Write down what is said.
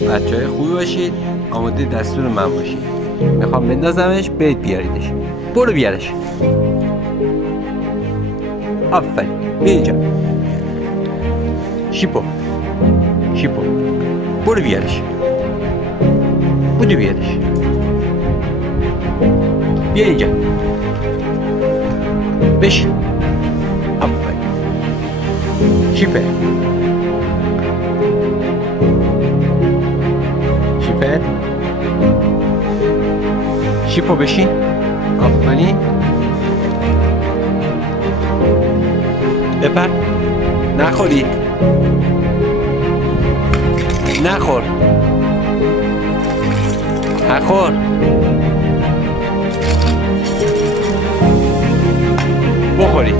بچه‌های خوبی باشید، آماده دستور من باشید. میخوام بندازمش، برید بیاریدش. برو بیارش. آفرین، بیا اینجا. شیپو برو بیارش. بودو بیارش. بیا اینجا. بشین. آفرین. شیپه شیپو بشین. آفرین. بپر. نخوری. نخور. بخوری.